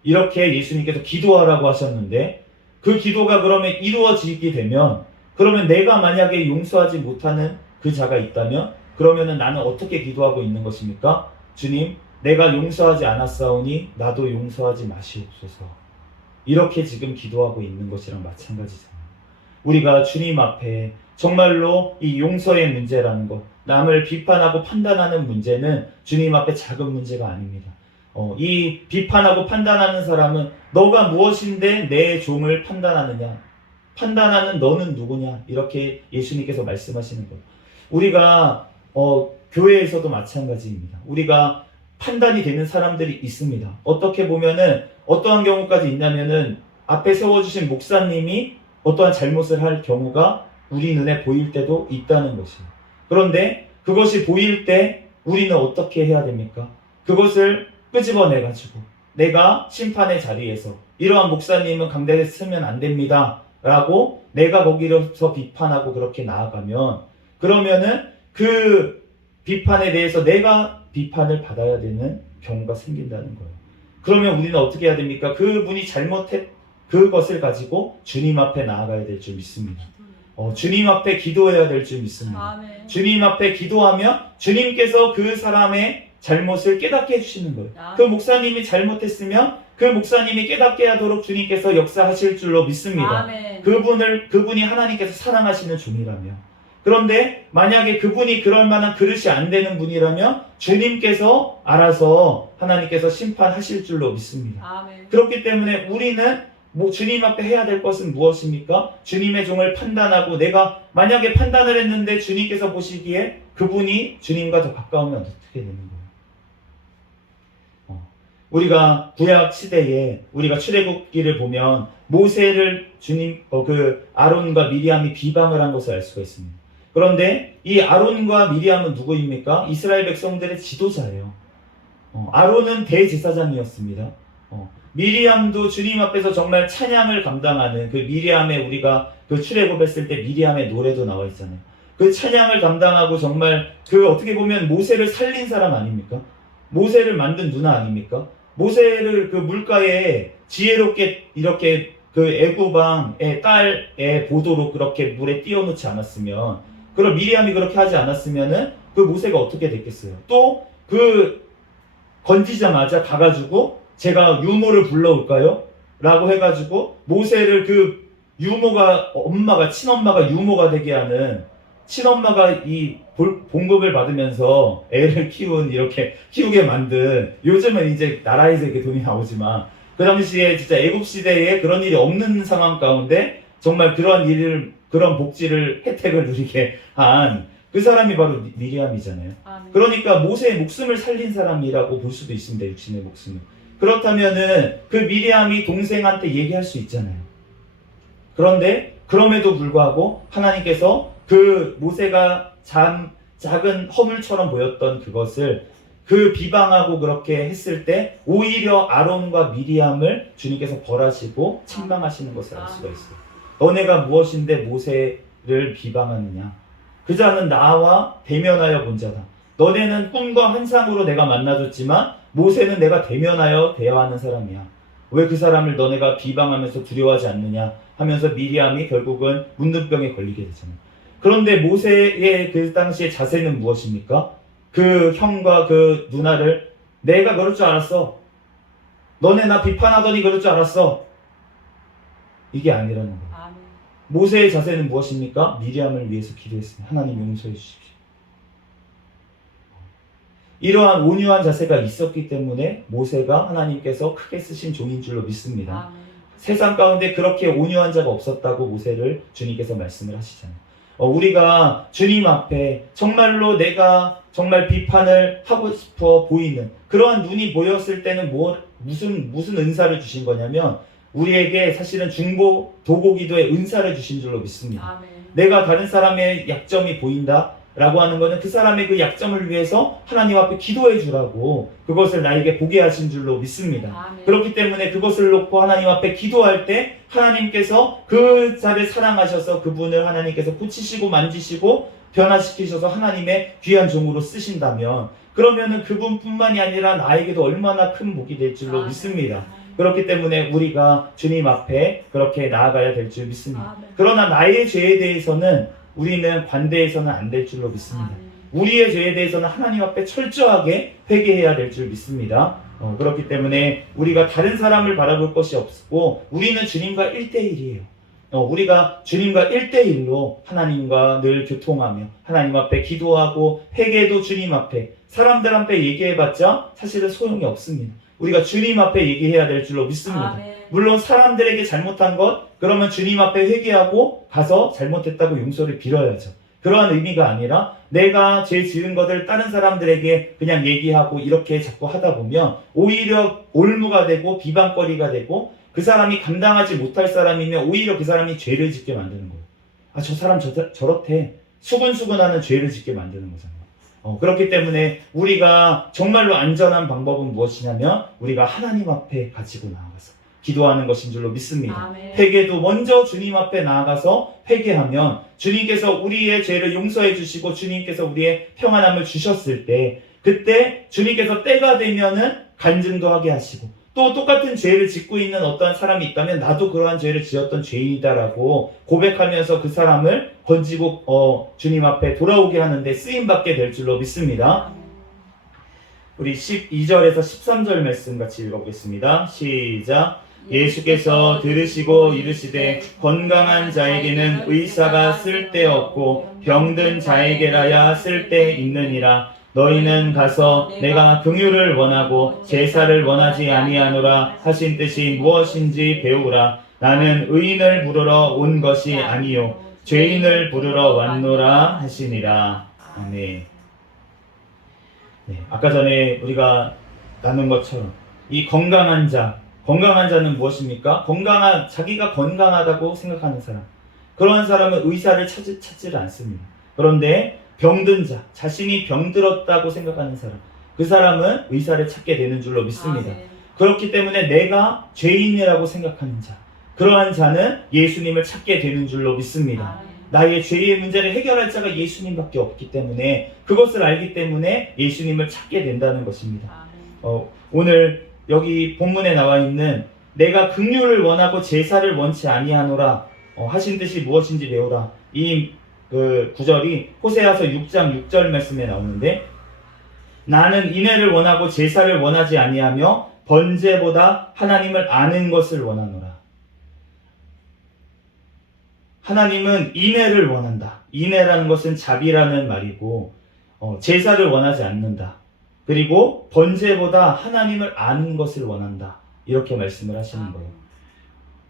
이렇게 예수님께서 기도하라고 하셨는데 그 기도가 그러면 이루어지게 되면 그러면 내가 만약에 용서하지 못하는 그 자가 있다면 그러면은 나는 어떻게 기도하고 있는 것입니까? 주님, 내가 용서하지 않았사오니 나도 용서하지 마시옵소서. 이렇게 지금 기도하고 있는 것이랑 마찬가지잖아요. 우리가 주님 앞에 정말로 이 용서의 문제라는 것, 남을 비판하고 판단하는 문제는 주님 앞에 작은 문제가 아닙니다. 이 비판하고 판단하는 사람은 너가 무엇인데 내 종을 판단하느냐? 판단하는 너는 누구냐? 이렇게 예수님께서 말씀하시는 거예요. 우리가 교회에서도 마찬가지입니다. 우리가 판단이 되는 사람들이 있습니다. 어떻게 보면은 어떠한 경우까지 있냐면은 앞에 세워주신 목사님이 어떠한 잘못을 할 경우가 우리 눈에 보일 때도 있다는 것이에요. 그런데 그것이 보일 때 우리는 어떻게 해야 됩니까? 그것을 끄집어내가지고 내가 심판의 자리에서 이러한 목사님은 강대에 쓰면 안 됩니다 라고 내가 거기서 비판하고 그렇게 나아가면 그러면은 그 비판에 대해서 내가 비판을 받아야 되는 경우가 생긴다는 거예요. 그러면 우리는 어떻게 해야 됩니까? 그분이 잘못했 그것을 가지고 주님 앞에 나아가야 될 줄 믿습니다. 주님 앞에 기도해야 될 줄 믿습니다. 아멘. 주님 앞에 기도하면 주님께서 그 사람의 잘못을 깨닫게 해주시는 거예요. 아멘. 그 목사님이 잘못했으면 그 목사님이 깨닫게 하도록 주님께서 역사하실 줄로 믿습니다. 아멘. 그분이 하나님께서 사랑하시는 종이라며. 그런데 만약에 그분이 그럴 만한 그릇이 안 되는 분이라면 주님께서 알아서 하나님께서 심판하실 줄로 믿습니다. 아멘. 그렇기 때문에 우리는 주님 앞에 해야 될 것은 무엇입니까? 주님의 종을 판단하고 내가 만약에 판단을 했는데 주님께서 보시기에 그분이 주님과 더 가까우면 어떻게 되는 거예요? 우리가 구약 시대에 우리가 출애굽기를 보면 모세를 아론과 미리암이 비방을 한 것을 알 수가 있습니다. 그런데 이 아론과 미리암은 누구입니까? 이스라엘 백성들의 지도자예요. 아론은 대제사장이었습니다. 미리암도 주님 앞에서 정말 찬양을 감당하는 그 미리암의 우리가 그 출애굽했을 때 미리암의 노래도 나와 있잖아요. 그 찬양을 감당하고 정말 그 어떻게 보면 모세를 살린 사람 아닙니까? 모세를 만든 누나 아닙니까? 모세를 그 물가에 지혜롭게 이렇게 그 애굽왕의 딸의 보도로 그렇게 물에 띄워놓지 않았으면 그럼 미리암이 그렇게 하지 않았으면은 그 모세가 어떻게 됐겠어요? 또 그 건지자마자 가가지고 제가 유모를 불러올까요? 라고 해가지고 모세를 그 유모가 친엄마가 유모가 되게 하는 친엄마가 이 봉급을 받으면서 애를 키우게 만든 요즘은 이제 나라에서 이렇게 돈이 나오지만 그 당시에 진짜 애굽 시대에 그런 일이 없는 상황 가운데 정말 그런 복지를 혜택을 누리게 한 그 사람이 바로 미리암이잖아요. 아멘. 그러니까 모세의 목숨을 살린 사람이라고 볼 수도 있습니다. 육신의 목숨을. 그렇다면은 그 미리암이 동생한테 얘기할 수 있잖아요. 그런데 그럼에도 불구하고 하나님께서 그 모세가 작은 허물처럼 보였던 그것을 그 비방하고 그렇게 했을 때 오히려 아론과 미리암을 주님께서 벌하시고 책망하시는 것을 알 수가 있어요. 너네가 무엇인데 모세를 비방하느냐? 그 자는 나와 대면하여 본 자다. 너네는 꿈과 환상으로 내가 만나줬지만 모세는 내가 대면하여 대화하는 사람이야. 왜 그 사람을 너네가 비방하면서 두려워하지 않느냐 하면서 미리암이 결국은 문둥병에 걸리게 되잖아요. 그런데 모세의 그 당시의 자세는 무엇입니까? 그 형과 그 누나를 내가 그럴 줄 알았어. 너네 나 비판하더니 그럴 줄 알았어. 이게 아니라는 거예요. 아멘. 모세의 자세는 무엇입니까? 미리암을 위해서 기도했습니다. 하나님 용서해 주십시오. 이러한 온유한 자세가 있었기 때문에 모세가 하나님께서 크게 쓰신 종인 줄로 믿습니다. 아멘. 세상 가운데 그렇게 온유한 자가 없었다고 모세를 주님께서 말씀을 하시잖아요. 우리가 주님 앞에 정말로 내가 정말 비판을 하고 싶어 보이는 그러한 눈이 보였을 때는 무슨 은사를 주신 거냐면 우리에게 사실은 중보 도고 기도의 은사를 주신 줄로 믿습니다. 아멘. 내가 다른 사람의 약점이 보인다 라고 하는 것은 그 사람의 그 약점을 위해서 하나님 앞에 기도해 주라고 그것을 나에게 보게 하신 줄로 믿습니다. 아멘. 그렇기 때문에 그것을 놓고 하나님 앞에 기도할 때 하나님께서 그 자를 사랑하셔서 그분을 하나님께서 고치시고 만지시고 변화시키셔서 하나님의 귀한 종으로 쓰신다면 그러면은 그분뿐만이 아니라 나에게도 얼마나 큰 복이 될 줄로 아멘. 믿습니다. 그렇기 때문에 우리가 주님 앞에 그렇게 나아가야 될 줄 믿습니다. 아멘. 그러나 나의 죄에 대해서는 우리는 관대해서는 안 될 줄로 믿습니다. 아멘. 우리의 죄에 대해서는 하나님 앞에 철저하게 회개해야 될 줄 믿습니다. 그렇기 때문에 우리가 다른 사람을 바라볼 것이 없고 우리는 주님과 1대1이에요. 우리가 주님과 1대1로 하나님과 늘 교통하며 하나님 앞에 기도하고 회개도 주님 앞에 사람들한테 얘기해봤자 사실은 소용이 없습니다. 우리가 주님 앞에 얘기해야 될 줄로 믿습니다. 아멘. 물론 사람들에게 잘못한 것 그러면 주님 앞에 회개하고 가서 잘못했다고 용서를 빌어야죠. 그러한 의미가 아니라 내가 죄 지은 것을 다른 사람들에게 그냥 얘기하고 이렇게 자꾸 하다 보면 오히려 올무가 되고 비방거리가 되고 그 사람이 감당하지 못할 사람이면 오히려 그 사람이 죄를 짓게 만드는 거예요. 저 사람 저렇대. 수근수근하는 죄를 짓게 만드는 거잖아요. 그렇기 때문에 우리가 정말로 안전한 방법은 무엇이냐면 우리가 하나님 앞에 가지고 나아가서 기도하는 것인 줄로 믿습니다. 아멘. 회개도 먼저 주님 앞에 나아가서 회개하면 주님께서 우리의 죄를 용서해 주시고 주님께서 우리의 평안함을 주셨을 때 그때 주님께서 때가 되면은 간증도 하게 하시고 또 똑같은 죄를 짓고 있는 어떤 사람이 있다면 나도 그러한 죄를 지었던 죄인이다라고 고백하면서 그 사람을 건지고 주님 앞에 돌아오게 하는데 쓰임받게 될 줄로 믿습니다. 아멘. 우리 12절에서 13절 말씀 같이 읽어보겠습니다. 시작. 예수께서 들으시고 이르시되 건강한 자에게는 의사가 쓸데없고 병든 자에게라야 쓸데있느니라. 너희는 가서 내가 긍휼을 원하고 제사를 원하지 아니하노라 하신 뜻이 무엇인지 배우라. 나는 의인을 부르러 온 것이 아니요 죄인을 부르러 왔노라 하시니라. 아멘. 네, 아까 전에 우리가 나눈 것처럼 이 건강한 자는 무엇입니까? 자기가 건강하다고 생각하는 사람. 그런 사람은 의사를 찾지를 않습니다. 그런데 병든 자, 자신이 병들었다고 생각하는 사람, 그 사람은 의사를 찾게 되는 줄로 믿습니다. 아멘. 그렇기 때문에 내가 죄인이라고 생각하는 자, 그러한 자는 예수님을 찾게 되는 줄로 믿습니다. 아멘. 나의 죄의 문제를 해결할 자가 예수님밖에 없기 때문에 그것을 알기 때문에 예수님을 찾게 된다는 것입니다. 아멘. 오늘 여기 본문에 나와 있는 내가 긍휼을 원하고 제사를 원치 아니하노라 하신 뜻이 무엇인지 배우라. 이 구절이 호세아서 6장 6절 말씀에 나오는데 나는 인애를 원하고 제사를 원하지 아니하며 번제보다 하나님을 아는 것을 원하노라. 하나님은 인애를 원한다. 인애라는 것은 자비라는 말이고 제사를 원하지 않는다. 그리고 번제보다 하나님을 아는 것을 원한다. 이렇게 말씀을 하시는 거예요.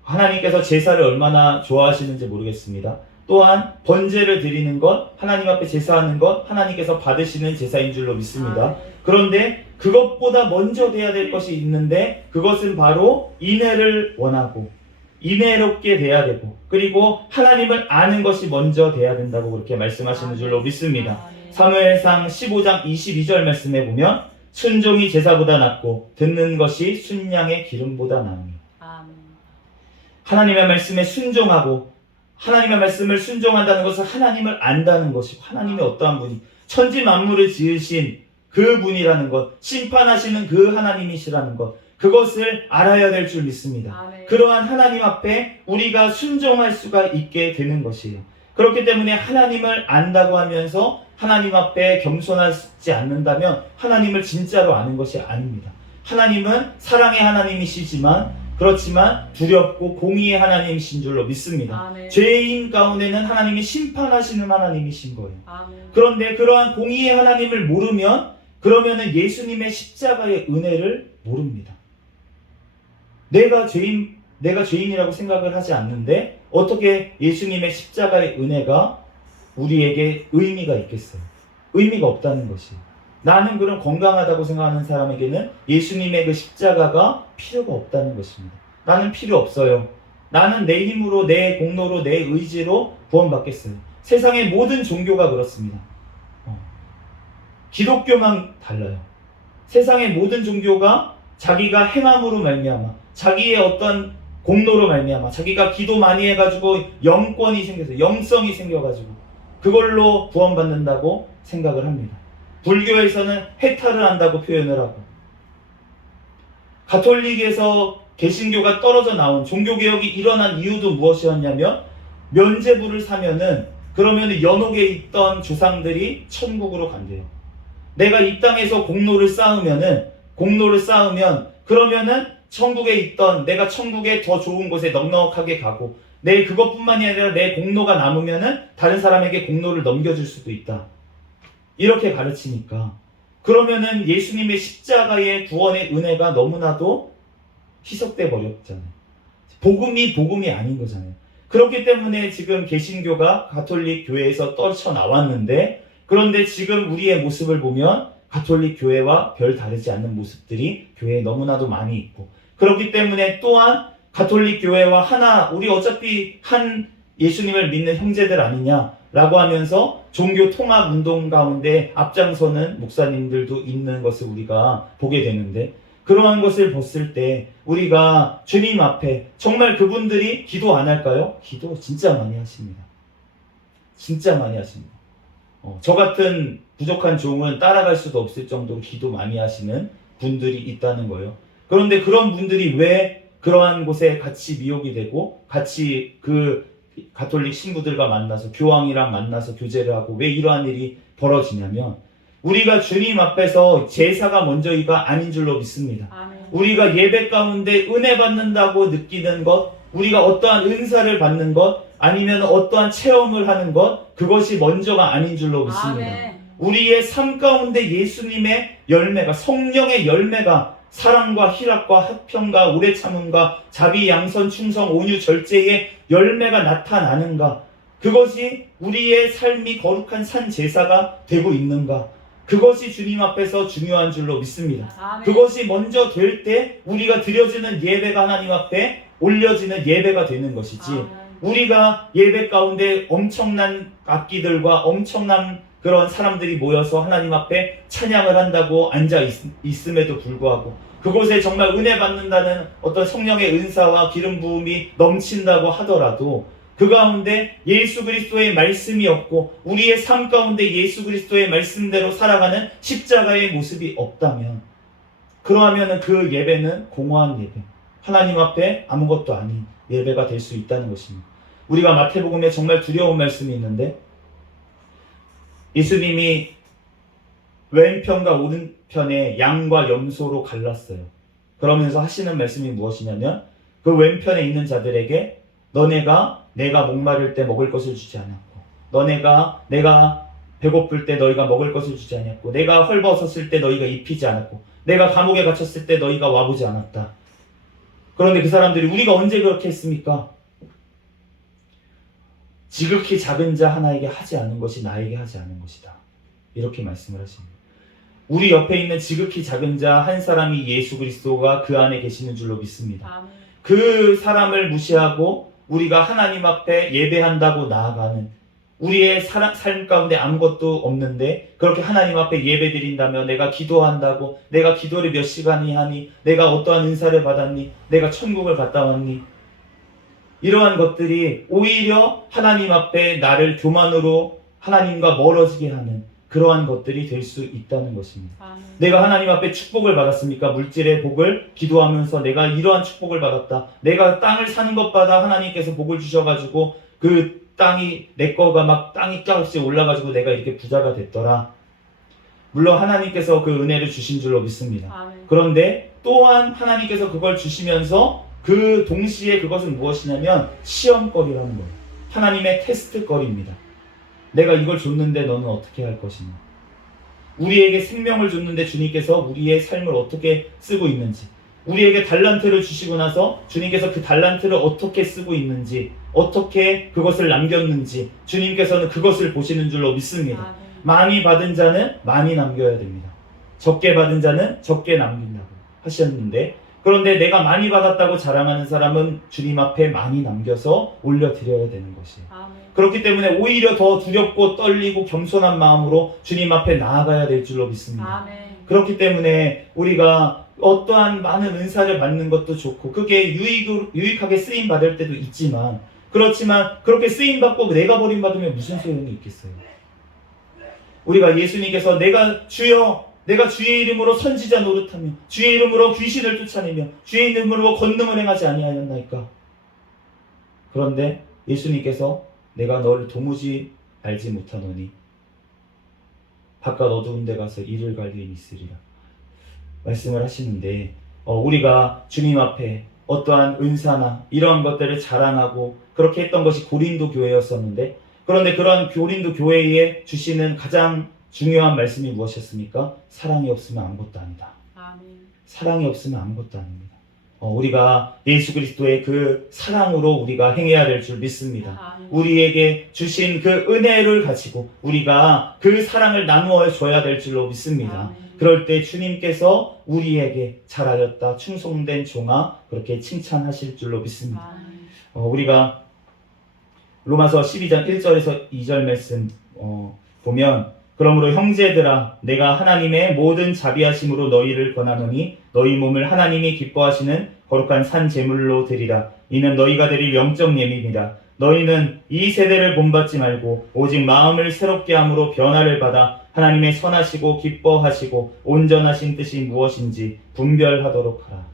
하나님께서 제사를 얼마나 좋아하시는지 모르겠습니다. 또한 번제를 드리는 것, 하나님 앞에 제사하는 것, 하나님께서 받으시는 제사인 줄로 믿습니다. 그런데 그것보다 먼저 돼야 될 것이 있는데 그것은 바로 인애를 원하고 인애롭게 돼야 되고 그리고 하나님을 아는 것이 먼저 돼야 된다고 그렇게 말씀하시는 줄로 믿습니다. 사무엘상 15장 22절 말씀에 보면 순종이 제사보다 낫고 듣는 것이 순양의 기름보다 나으니. 하나님의 말씀에 순종하고 하나님의 말씀을 순종한다는 것은 하나님을 안다는 것이고 하나님이 어떠한 분이 천지 만물을 지으신 그 분이라는 것, 심판하시는 그 하나님이시라는 것, 그것을 알아야 될 줄 믿습니다. 아멘. 그러한 하나님 앞에 우리가 순종할 수가 있게 되는 것이에요. 그렇기 때문에 하나님을 안다고 하면서 하나님 앞에 겸손하지 않는다면 하나님을 진짜로 아는 것이 아닙니다. 하나님은 사랑의 하나님이시지만 그렇지만 두렵고 공의의 하나님이신 줄로 믿습니다. 아멘. 죄인 가운데는 하나님이 심판하시는 하나님이신 거예요. 아멘. 그런데 그러한 공의의 하나님을 모르면 그러면은 예수님의 십자가의 은혜를 모릅니다. 내가 죄인이라고 생각을 하지 않는데 어떻게 예수님의 십자가의 은혜가 우리에게 의미가 있겠어요? 의미가 없다는 것이. 나는 그럼 건강하다고 생각하는 사람에게는 예수님의 그 십자가가 필요가 없다는 것입니다. 나는 필요 없어요. 나는 내 힘으로, 내 공로로, 내 의지로 구원받겠어요. 세상의 모든 종교가 그렇습니다. 기독교만 달라요. 세상의 모든 종교가 자기가 행함으로 말미암아, 자기의 어떤 공로로 말미암아, 자기가 기도 많이 해가지고 영권이 생겨서, 영성이 생겨가지고 그걸로 구원받는다고 생각을 합니다. 불교에서는 해탈을 한다고 표현을 하고, 가톨릭에서 개신교가 떨어져 나온, 종교개혁이 일어난 이유도 무엇이었냐면, 면죄부를 사면은 그러면 연옥에 있던 조상들이 천국으로 간대요. 내가 이 땅에서 공로를 쌓으면 그러면은 천국에 있던, 내가 천국에 더 좋은 곳에 넉넉하게 가고, 내 그것뿐만이 아니라 내 공로가 남으면은 다른 사람에게 공로를 넘겨줄 수도 있다. 이렇게 가르치니까, 그러면은 예수님의 십자가의 구원의 은혜가 너무나도 희석돼 버렸잖아요. 복음이 아닌 거잖아요. 그렇기 때문에 지금 개신교가 가톨릭 교회에서 떨쳐 나왔는데, 그런데 지금 우리의 모습을 보면 가톨릭 교회와 별 다르지 않는 모습들이 교회에 너무나도 많이 있고, 그렇기 때문에 또한 가톨릭 교회와 하나, 우리 어차피 한 예수님을 믿는 형제들 아니냐라고 하면서 종교 통합 운동 가운데 앞장서는 목사님들도 있는 것을 우리가 보게 되는데, 그러한 것을 봤을 때 우리가 주님 앞에 정말 그분들이 기도 안 할까요? 기도 진짜 많이 하십니다. 진짜 많이 하십니다. 저 같은 부족한 종은 따라갈 수도 없을 정도로 기도 많이 하시는 분들이 있다는 거예요. 그런데 그런 분들이 왜 그러한 곳에 같이 미혹이 되고 같이 그 가톨릭 신부들과 만나서 교황이랑 만나서 교제를 하고 왜 이러한 일이 벌어지냐면, 우리가 주님 앞에서 제사가 먼저이가 아닌 줄로 믿습니다. 아멘. 우리가 예배 가운데 은혜 받는다고 느끼는 것, 우리가 어떠한 은사를 받는 것, 아니면 어떠한 체험을 하는 것, 그것이 먼저가 아닌 줄로 믿습니다. 아멘. 우리의 삶 가운데 예수님의 열매가, 성령의 열매가 사랑과 희락과 화평과 오래 참음과 자비 양선 충성 온유 절제의 열매가 나타나는가, 그것이 우리의 삶이 거룩한 산 제사가 되고 있는가, 그것이 주님 앞에서 중요한 줄로 믿습니다. 아멘. 그것이 먼저 될 때 우리가 드려지는 예배가 하나님 앞에 올려지는 예배가 되는 것이지, 아멘. 우리가 예배 가운데 엄청난 악기들과 엄청난 그런 사람들이 모여서 하나님 앞에 찬양을 한다고 앉아 있음에도 불구하고, 그곳에 정말 은혜 받는다는 어떤 성령의 은사와 기름 부음이 넘친다고 하더라도 그 가운데 예수 그리스도의 말씀이 없고 우리의 삶 가운데 예수 그리스도의 말씀대로 살아가는 십자가의 모습이 없다면, 그러하면 그 예배는 공허한 예배, 하나님 앞에 아무것도 아닌 예배가 될 수 있다는 것입니다. 우리가 마태복음에 정말 두려운 말씀이 있는데, 예수님이 왼편과 오른편에 양과 염소로 갈랐어요. 그러면서 하시는 말씀이 무엇이냐면, 그 왼편에 있는 자들에게 내가 목마를 때 먹을 것을 주지 않았고, 내가 배고플 때 너희가 먹을 것을 주지 않았고, 내가 헐벗었을 때 너희가 입히지 않았고, 내가 감옥에 갇혔을 때 너희가 와보지 않았다. 그런데 그 사람들이 우리가 언제 그렇게 했습니까? 지극히 작은 자 하나에게 하지 않은 것이 나에게 하지 않은 것이다. 이렇게 말씀을 하십니다. 우리 옆에 있는 지극히 작은 자 한 사람이 예수 그리스도가 그 안에 계시는 줄로 믿습니다. 아멘. 그 사람을 무시하고 우리가 하나님 앞에 예배한다고 나아가는, 우리의 삶 가운데 아무것도 없는데 그렇게 하나님 앞에 예배 드린다며 내가 기도한다고, 내가 기도를 몇 시간이 하니, 내가 어떠한 은사를 받았니, 내가 천국을 갔다 왔니, 이러한 것들이 오히려 하나님 앞에 나를 교만으로 하나님과 멀어지게 하는 그러한 것들이 될 수 있다는 것입니다. 아멘. 내가 하나님 앞에 축복을 받았습니까? 물질의 복을 기도하면서 내가 이러한 축복을 받았다. 내가 땅을 사는 것마다 하나님께서 복을 주셔가지고 그 땅이 내 거가 막 땅이 값이 올라가지고 내가 이렇게 부자가 됐더라. 물론 하나님께서 그 은혜를 주신 줄로 믿습니다. 아멘. 그런데 또한 하나님께서 그걸 주시면서 그 동시에 그것은 무엇이냐면 시험거리라는 거예요. 하나님의 테스트거리입니다. 내가 이걸 줬는데 너는 어떻게 할 것이냐. 우리에게 생명을 줬는데 주님께서 우리의 삶을 어떻게 쓰고 있는지, 우리에게 달란트를 주시고 나서 주님께서 그 달란트를 어떻게 쓰고 있는지, 어떻게 그것을 남겼는지 주님께서는 그것을 보시는 줄로 믿습니다. 많이 받은 자는 많이 남겨야 됩니다. 적게 받은 자는 적게 남긴다고 하셨는데, 그런데 내가 많이 받았다고 자랑하는 사람은 주님 앞에 많이 남겨서 올려드려야 되는 것이에요. 그렇기 때문에 오히려 더 두렵고 떨리고 겸손한 마음으로 주님 앞에 나아가야 될 줄로 믿습니다. 그렇기 때문에 우리가 어떠한 많은 은사를 받는 것도 좋고 그게 유익하게 쓰임 받을 때도 있지만, 그렇지만 그렇게 쓰임 받고 내가 버림받으면 무슨 소용이 있겠어요? 우리가 예수님께서 내가 주의 이름으로 선지자 노릇하며 주의 이름으로 귀신을 쫓아내며 주의 이름으로 권능을 행하지 아니하였나이까? 그런데 예수님께서 내가 너를 도무지 알지 못하노니 바깥 어두운 데 가서 이를 갈 일이 있으리라 말씀을 하시는데, 우리가 주님 앞에 어떠한 은사나 이러한 것들을 자랑하고 그렇게 했던 것이 고린도 교회였었는데, 그런데 그런 고린도 교회에 주시는 가장 중요한 말씀이 무엇이었습니까? 사랑이 없으면 아무것도 아니다. 사랑이 없으면 아무것도 아닙니다. 우리가 예수 그리스도의 그 사랑으로 우리가 행해야 될 줄 믿습니다. 우리에게 주신 그 은혜를 가지고 우리가 그 사랑을 나누어 줘야 될 줄로 믿습니다. 그럴 때 주님께서 우리에게 잘하였다, 충성된 종아, 그렇게 칭찬하실 줄로 믿습니다. 우리가 로마서 12장 1절에서 2절 말씀 보면, 그러므로 형제들아 내가 하나님의 모든 자비하심으로 너희를 권하노니 너희 몸을 하나님이 기뻐하시는 거룩한 산 제물로 드리라. 이는 너희가 드릴 영적 예민이라. 너희는 이 세대를 본받지 말고 오직 마음을 새롭게 함으로 변화를 받아 하나님의 선하시고 기뻐하시고 온전하신 뜻이 무엇인지 분별하도록 하라.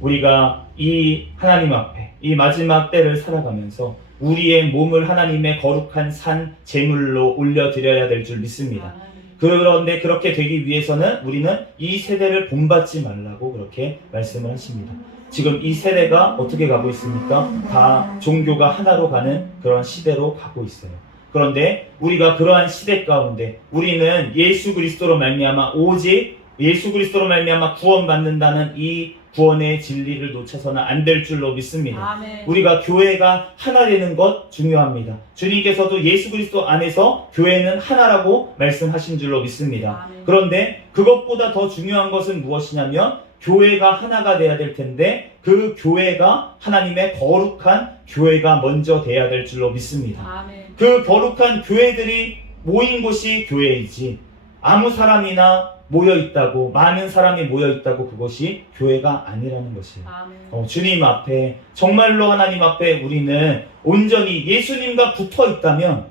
우리가 이 하나님 앞에 이 마지막 때를 살아가면서 우리의 몸을 하나님의 거룩한 산 제물로 올려드려야 될 줄 믿습니다. 그런데 그렇게 되기 위해서는 우리는 이 세대를 본받지 말라고 그렇게 말씀을 하십니다. 지금 이 세대가 어떻게 가고 있습니까? 다 종교가 하나로 가는 그런 시대로 가고 있어요. 그런데 우리가 그러한 시대 가운데 우리는 예수 그리스도로 말미암아, 오직 예수 그리스도로 말미암아 구원받는다는 이 구원의 진리를 놓쳐서는 안 될 줄로 믿습니다. 아멘. 우리가 교회가 하나 되는 것 중요합니다. 주님께서도 예수 그리스도 안에서 교회는 하나라고 말씀하신 줄로 믿습니다. 아멘. 그런데 그것보다 더 중요한 것은 무엇이냐면 교회가 하나가 돼야 될 텐데 그 교회가 하나님의 거룩한 교회가 먼저 돼야 될 줄로 믿습니다. 아멘. 그 거룩한 교회들이 모인 곳이 교회이지, 아무 사람이나 모여있다고, 많은 사람이 모여있다고 그것이 교회가 아니라는 것이에요. 아멘. 주님 앞에, 정말로 하나님 앞에 우리는 온전히 예수님과 붙어 있다면,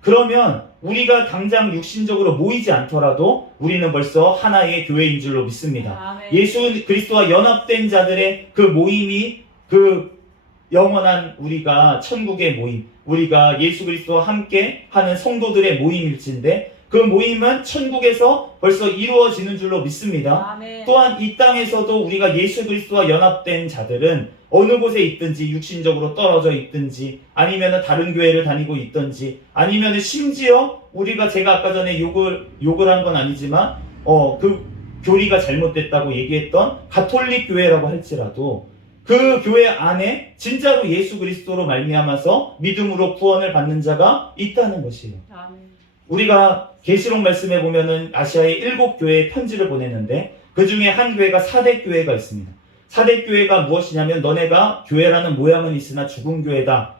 그러면 우리가 당장 육신적으로 모이지 않더라도 우리는 벌써 하나의 교회인 줄로 믿습니다. 아멘. 예수 그리스도와 연합된 자들의 그 모임이 그 영원한 우리가 천국의 모임, 우리가 예수 그리스도와 함께 하는 성도들의 모임일진데, 그 모임은 천국에서 벌써 이루어지는 줄로 믿습니다. 아멘. 또한 이 땅에서도 우리가 예수 그리스도와 연합된 자들은 어느 곳에 있든지, 육신적으로 떨어져 있든지, 아니면 다른 교회를 다니고 있든지, 아니면 심지어 우리가, 제가 아까 전에 욕을 한 건 아니지만 그 교리가 잘못됐다고 얘기했던 가톨릭 교회라고 할지라도 그 교회 안에 진짜로 예수 그리스도로 말미암아서 믿음으로 구원을 받는 자가 있다는 것이에요. 아멘. 우리가 계시록 말씀에 보면은 아시아의 7교회에 편지를 보냈는데 그 중에 한 교회가 사대 교회가 있습니다. 사대 교회가 무엇이냐면 너네가 교회라는 모양은 있으나 죽은 교회다,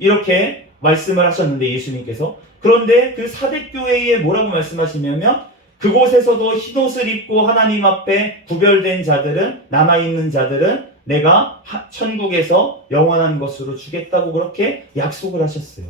이렇게 말씀을 하셨는데 예수님께서, 그런데 그 사대 교회에 뭐라고 말씀하시냐면 그곳에서도 흰옷을 입고 하나님 앞에 구별된 자들은, 남아있는 자들은 내가 천국에서 영원한 것으로 주겠다고 그렇게 약속을 하셨어요.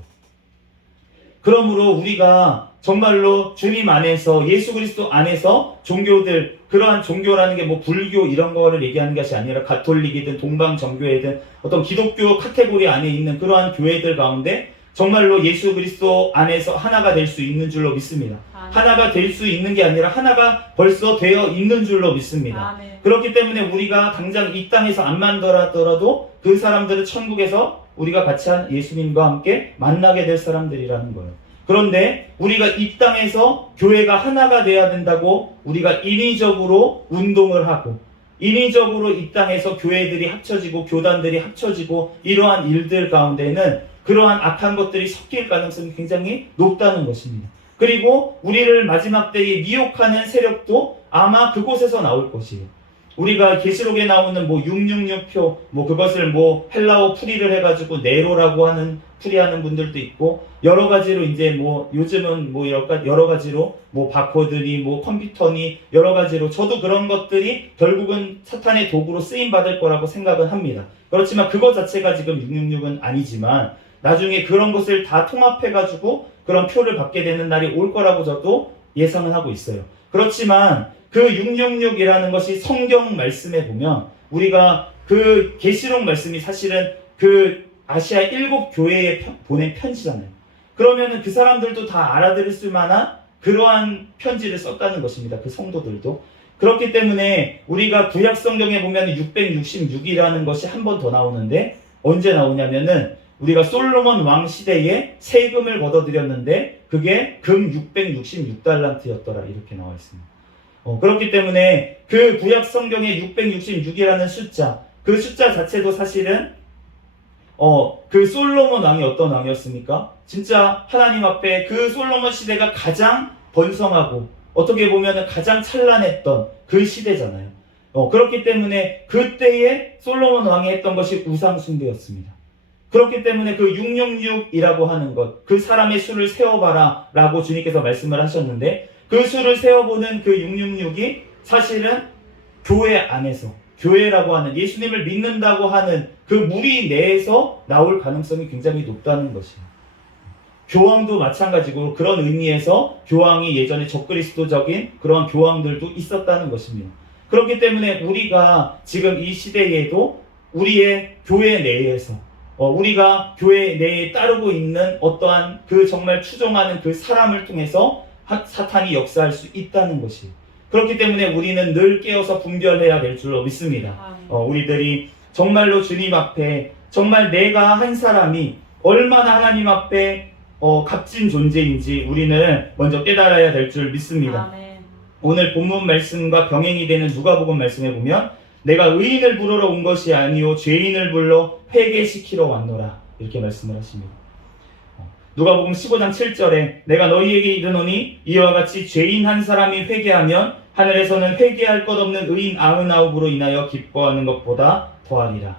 그러므로 우리가 정말로 주님 안에서, 예수 그리스도 안에서 종교들, 그러한 종교라는 게 뭐 불교 이런 거를 얘기하는 것이 아니라 가톨릭이든 동방정교회든 어떤 기독교 카테고리 안에 있는 그러한 교회들 가운데 정말로 예수 그리스도 안에서 하나가 될 수 있는 줄로 믿습니다. 아멘. 하나가 될 수 있는 게 아니라 하나가 벌써 되어 있는 줄로 믿습니다. 아멘. 그렇기 때문에 우리가 당장 이 땅에서 안 만나더라도 그 사람들은 천국에서 우리가 같이 한 예수님과 함께 만나게 될 사람들이라는 거예요. 그런데 우리가 이 땅에서 교회가 하나가 돼야 된다고 우리가 인위적으로 운동을 하고 인위적으로 이 땅에서 교회들이 합쳐지고 교단들이 합쳐지고 이러한 일들 가운데는 그러한 악한 것들이 섞일 가능성이 굉장히 높다는 것입니다. 그리고 우리를 마지막 때에 미혹하는 세력도 아마 그곳에서 나올 것이에요. 우리가 계시록에 나오는 666표 그것을 헬라어 풀이를 해가지고 네로라고 하는 풀이하는 분들도 있고 여러 가지로 이제 요즘은 여러 가지로 바코드니 컴퓨터니 여러 가지로 저도 그런 것들이 결국은 사탄의 도구로 쓰임 받을 거라고 생각은 합니다. 그렇지만 그것 자체가 지금 666은 아니지만 나중에 그런 것을 다 통합해가지고 그런 표를 받게 되는 날이 올 거라고 저도 예상을 하고 있어요. 그렇지만 그 666이라는 것이 성경 말씀에 보면 우리가 그 계시록 말씀이 사실은 그 아시아 7교회에 보낸 편지잖아요. 그러면은 그 사람들도 다 알아들을 수 만한 그러한 편지를 썼다는 것입니다. 그 성도들도. 그렇기 때문에 우리가 구약 성경에 보면 666이라는 것이 한 번 더 나오는데 언제 나오냐면은 우리가 솔로몬 왕 시대에 세금을 걷어들였는데 그게 금 666달란트였더라 이렇게 나와 있습니다. 그렇기 때문에 그 구약 성경의 666이라는 숫자, 그 숫자 자체도 사실은 그 솔로몬 왕이 어떤 왕이었습니까? 진짜 하나님 앞에 그 솔로몬 시대가 가장 번성하고 어떻게 보면 가장 찬란했던 그 시대잖아요. 그렇기 때문에 그때에 솔로몬 왕이 했던 것이 우상 숭배였습니다. 그렇기 때문에 그 666이라고 하는 것, 그 사람의 수를 세어봐라 라고 주님께서 말씀을 하셨는데 그 수를 세어보는 그 666이 사실은 교회 안에서 교회라고 하는 예수님을 믿는다고 하는 그 무리 내에서 나올 가능성이 굉장히 높다는 것이에요. 교황도 마찬가지고 그런 의미에서 교황이 예전에 적그리스도적인 그런 교황들도 있었다는 것입니다. 그렇기 때문에 우리가 지금 이 시대에도 우리의 교회 내에서 우리가 교회 내에 따르고 있는 어떠한 그 정말 추종하는 그 사람을 통해서 사탄이 역사할 수 있다는 것이에요. 그렇기 때문에 우리는 늘 깨어서 분별해야 될 줄로 믿습니다. 우리들이 정말로 주님 앞에 정말 내가 한 사람이 얼마나 하나님 앞에 값진 존재인지 우리는 먼저 깨달아야 될 줄 믿습니다. 아멘. 오늘 본문 말씀과 병행이 되는 누가복음 말씀에 보면 내가 의인을 부르러 온 것이 아니요 죄인을 불러 회개시키러 왔노라 이렇게 말씀을 하십니다. 누가복음 15장 7절에 내가 너희에게 이르노니 이와 같이 죄인 한 사람이 회개하면 하늘에서는 회개할 것 없는 의인 99으로 인하여 기뻐하는 것보다 더하리라.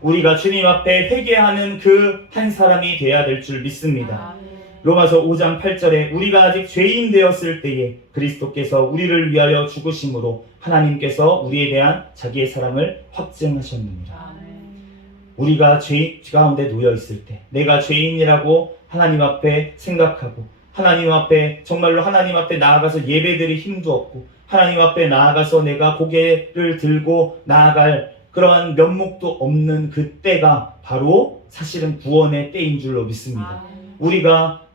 우리가 주님 앞에 회개하는 그 한 사람이 되어야 될 줄 믿습니다. 로마서 5장 8절에 우리가 아직 죄인 되었을 때에 그리스도께서 우리를 위하여 죽으심으로 하나님께서 우리에 대한 자기의 사랑을 확증하셨느니라. 우리가 죄 가운데 놓여 있을 때 내가 죄인이라고 하나님 앞에 생각하고 하나님 앞에 정말로 하나님 앞에 나아가서 예배드릴 힘도 없고 하나님 앞에 나아가서 내가 고개를 들고 나아갈 그러한 면목도 없는 그 때가 바로 사실은 구원의 때인 줄로 믿습니다. 우리가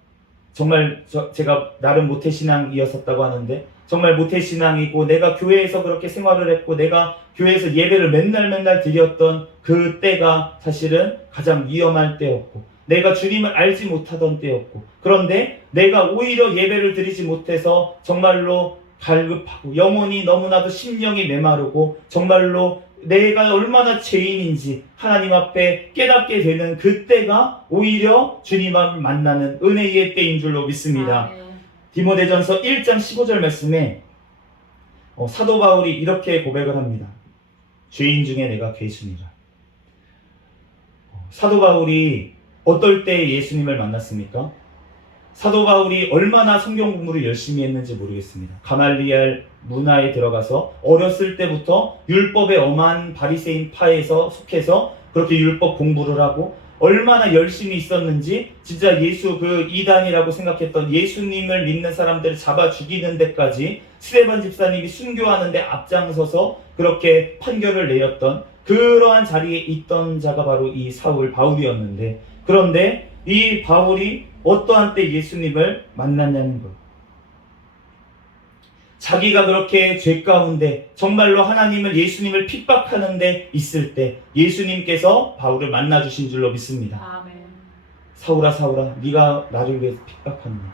정말 제가 나름 모태신앙이었었다고 하는데 정말 모태신앙이고 내가 교회에서 그렇게 생활을 했고 내가 교회에서 예배를 맨날 드렸던 그 때가 사실은 가장 위험한 때였고 내가 주님을 알지 못하던 때였고 그런데 내가 오히려 예배를 드리지 못해서 정말로 갈급하고 영혼이 너무나도 심령이 메마르고 정말로 내가 얼마나 죄인인지 하나님 앞에 깨닫게 되는 그때가 오히려 주님을 만나는 은혜의 때인 줄로 믿습니다. 디모데전서 1장 15절 말씀에 사도 바울이 이렇게 고백을 합니다. 죄인 중에 내가 괴순이라. 사도 바울이 어떨 때 예수님을 만났습니까? 사도 바울이 얼마나 성경 공부를 열심히 했는지 모르겠습니다. 가말리엘 문화에 들어가서 어렸을 때부터 율법의 엄한 바리새인 파에서 속해서 그렇게 율법 공부를 하고 얼마나 열심히 있었는지 진짜 예수 그 이단이라고 생각했던 예수님을 믿는 사람들을 잡아 죽이는 데까지 스데반 집사님이 순교하는데 앞장서서 그렇게 판결을 내렸던 그러한 자리에 있던 자가 바로 이 사울 바울이었는데 그런데 이 바울이 어떠한 때 예수님을 만났냐는 것. 자기가 그렇게 죄 가운데 정말로 하나님을 예수님을 핍박하는 데 있을 때 예수님께서 바울을 만나주신 줄로 믿습니다. 아멘. 사울아 사울아 네가 나를 왜 핍박하느냐.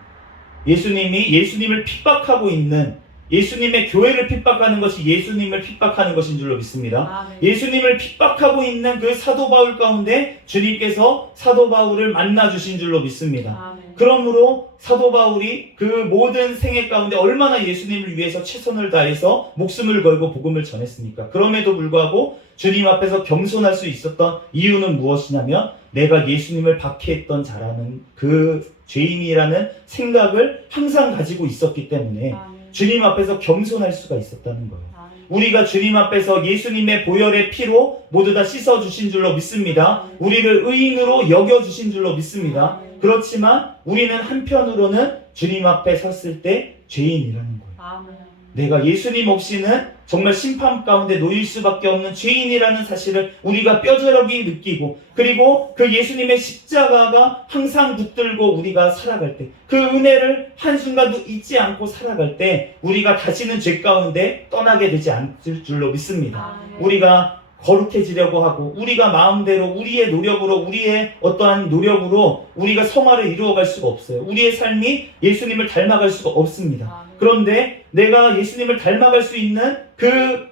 예수님을 핍박하고 있는, 예수님의 교회를 핍박하는 것이 예수님을 핍박하는 것인 줄로 믿습니다. 아멘. 예수님을 핍박하고 있는 그 사도 바울 가운데 주님께서 사도 바울을 만나 주신 줄로 믿습니다. 아멘. 그러므로 사도 바울이 그 모든 생애 가운데 얼마나 예수님을 위해서 최선을 다해서 목숨을 걸고 복음을 전했습니까? 그럼에도 불구하고 주님 앞에서 겸손할 수 있었던 이유는 무엇이냐면 내가 예수님을 박해했던 자라는 그 죄인이라는 생각을 항상 가지고 있었기 때문에 아멘. 주님 앞에서 겸손할 수가 있었다는 거예요. 아멘. 우리가 주님 앞에서 예수님의 보혈의 피로 모두 다 씻어주신 줄로 믿습니다. 우리를 의인으로 여겨주신 줄로 믿습니다. 그렇지만 우리는 한편으로는 주님 앞에 섰을 때 죄인이라는 거예요. 아멘. 내가 예수님 없이는 정말 심판 가운데 놓일 수밖에 없는 죄인이라는 사실을 우리가 뼈저리게 느끼고, 그리고 그 예수님의 십자가가 항상 붙들고 우리가 살아갈 때, 그 은혜를 한순간도 잊지 않고 살아갈 때 우리가 다시는 죄 가운데 떠나게 되지 않을 줄로 믿습니다. 아멘. 우리가 거룩해지려고 하고 우리가 마음대로 우리의 노력으로, 우리의 어떠한 노력으로 우리가 성화를 이루어갈 수가 없어요. 우리의 삶이 예수님을 닮아갈 수가 없습니다. 아멘. 그런데 내가 예수님을 닮아갈 수 있는 그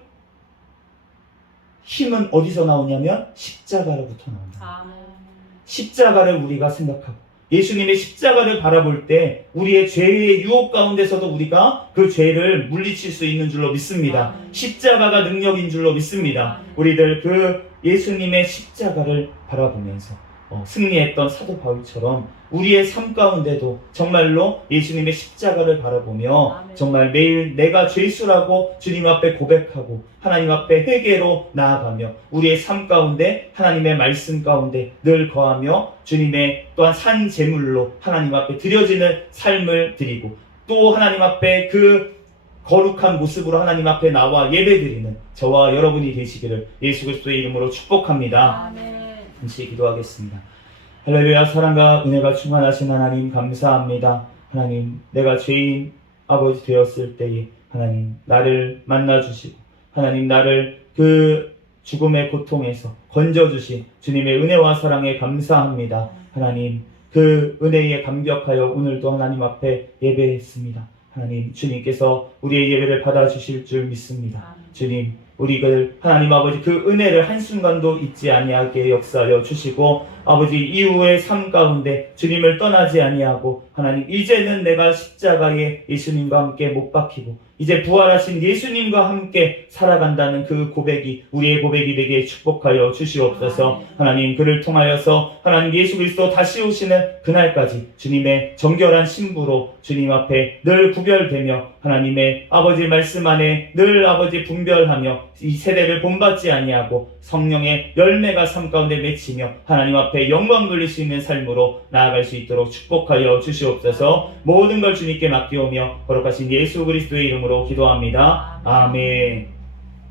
힘은 어디서 나오냐면 십자가로부터 나온다. 아멘. 십자가를 우리가 생각하고 예수님의 십자가를 바라볼 때 우리의 죄의 유혹 가운데서도 우리가 그 죄를 물리칠 수 있는 줄로 믿습니다. 아멘. 십자가가 능력인 줄로 믿습니다. 아멘. 우리들 그 예수님의 십자가를 바라보면서 승리했던 사도 바울처럼 우리의 삶 가운데도 정말로 예수님의 십자가를 바라보며 아멘. 정말 매일 내가 죄수라고 주님 앞에 고백하고 하나님 앞에 회개로 나아가며 우리의 삶 가운데 하나님의 말씀 가운데 늘 거하며 주님의 또한 산 제물로 하나님 앞에 드려지는 삶을 드리고 또 하나님 앞에 그 거룩한 모습으로 하나님 앞에 나와 예배드리는 저와 여러분이 되시기를 예수 그리스도의 이름으로 축복합니다. 아멘. 함께 기도하겠습니다. 할렐루야. 사랑과 은혜가 충만하신 하나님 감사합니다. 하나님, 내가 죄인 아버지 되었을 때에 하나님 나를 만나주시고 하나님 나를 그 죽음의 고통에서 건져주신 주님의 은혜와 사랑에 감사합니다. 하나님, 그 은혜에 감격하여 오늘도 하나님 앞에 예배했습니다. 하나님, 주님께서 우리의 예배를 받아주실 줄 믿습니다. 아멘. 주님, 우리를 하나님 아버지 그 은혜를 한순간도 잊지 아니하게 역사하여 주시고 아버지 이후의 삶 가운데 주님을 떠나지 아니하고 하나님 이제는 내가 십자가에 예수님과 함께 못 박히고 이제 부활하신 예수님과 함께 살아간다는 그 고백이 우리의 고백이 되게 축복하여 주시옵소서. 하나님, 그를 통하여서 하나님 예수 그리스도 다시 오시는 그날까지 주님의 정결한 신부로 주님 앞에 늘 구별되며 하나님의 아버지 말씀 안에 늘 아버지 분별하며 이 세대를 본받지 아니하고 성령의 열매가 삶 가운데 맺히며 하나님 앞에 영광 돌릴 수 있는 삶으로 나아갈 수 있도록 축복하여 주시옵소서. 모든 걸 주님께 맡기오며 거룩하신 예수 그리스도의 이름으로 기도합니다. 아멘.